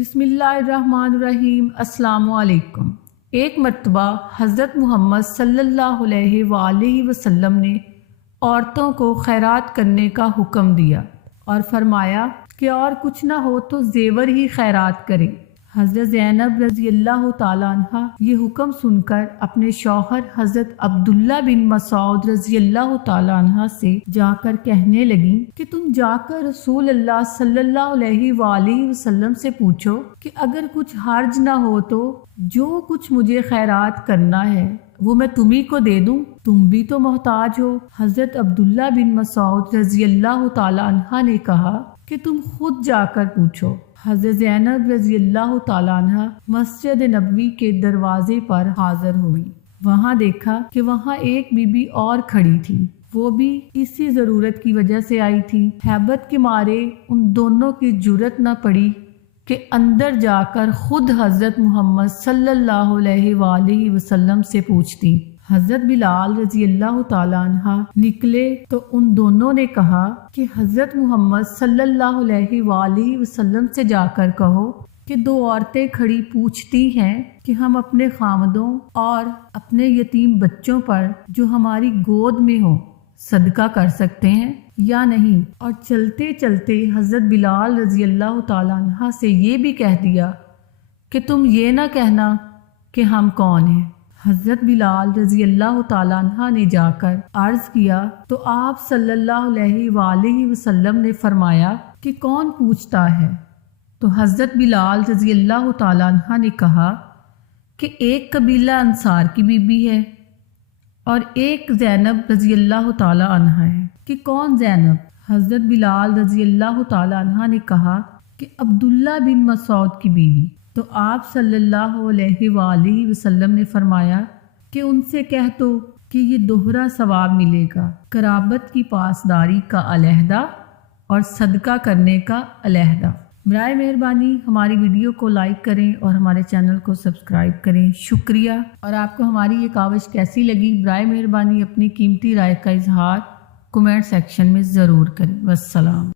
बिस्मिल्लाहिर्रहमानिर्रहीम। अस्सलामु अलैकुम। एक मर्तबा हज़रत मोहम्मद सल्लल्लाहु अलैहि वसल्लम ने औरतों को खैरात करने का हुक्म दिया और फरमाया कि और कुछ ना हो तो जेवर ही खैरात करें। हज़रत ज़ैनब रज़ी अल्लाह ताला अन्हा ये हुक्म सुनकर अपने शौहर हज़रत अब्दुल्ला बिन मसऊद रज़ी अल्लाह ताला अन्हा से जाकर कहने लगी कि तुम जाकर रसूल अल्लाह सल्लल्लाहु अलैहि वसल्लम से पूछो कि अगर कुछ हर्ज ना हो तो जो कुछ मुझे खैरात करना है वो मैं तुम्ही को दे दूं, तुम भी तो मोहताज हो। हज़रत अब्दुल्ला बिन मसऊद रज़ी अल्लाह ताला अन्हा ने कहा कि तुम खुद जाकर पूछो। हज़रत ज़ैनब रज़ी अल्लाह ताला अन्हा मस्जिद नबवी के दरवाजे पर हाजिर हुई। वहाँ देखा कि वहाँ एक बीबी और खड़ी थी, वो भी इसी ज़रूरत की वजह से आई थी। हैबत के मारे उन दोनों की जुर्रत न पड़ी कि अंदर जाकर खुद हज़रत मोहम्मद सल्लल्लाहु अलैहि वसल्लम से पूछती। हज़रत बिलाल रज़ी अल्लाह ताला अन्हा निकले तो उन दोनों ने कहा कि हज़रत मोहम्मद सल्लल्लाहु अलैहि वसल्लम से जाकर कहो कि दो औरतें खड़ी पूछती हैं कि हम अपने खामदों और अपने यतीम बच्चों पर जो हमारी गोद में हो सदका कर सकते हैं या नहीं। और चलते चलते हज़रत बिलाल रज़ी अल्लाह ताला अन्हा से ये भी कह दिया कि तुम ये ना कहना कि हम कौन हैं। हज़रत बिलाल रज़ी अल्लाह ताला अन्हा ने जाकर अर्ज किया तो आप सल्लल्लाहु अलैहि वसल्लम ने फरमाया कि कौन पूछता है। तो हज़रत बिलाल रज़ी अल्लाह ताला अन्हा ने कहा कि एक कबीला अंसार की बीबी है और एक ज़ैनब रज़ी अल्लाह ताला अन्हा है। कि कौन ज़ैनब? हज़रत बिलाल रज़ी अल्लाह ताला अन्हा ने कहा कि अब्दुल्ला बिन मसऊद की बीवी। तो आप सल्लल्लाहु अलैहि वसल्लम ने फरमाया कि उनसे कह दो कि ये दोहरा सवाब मिलेगा, कराबत की पासदारी का अलहदा और सदका करने का अलहदा। बराए मेहरबानी हमारी वीडियो को लाइक करें और हमारे चैनल को सब्सक्राइब करें। शुक्रिया। और आपको हमारी ये काविश कैसी लगी, बराए मेहरबानी अपनी कीमती राय का इजहार कमेंट सेक्शन में ज़रूर करें। वस्सलाम।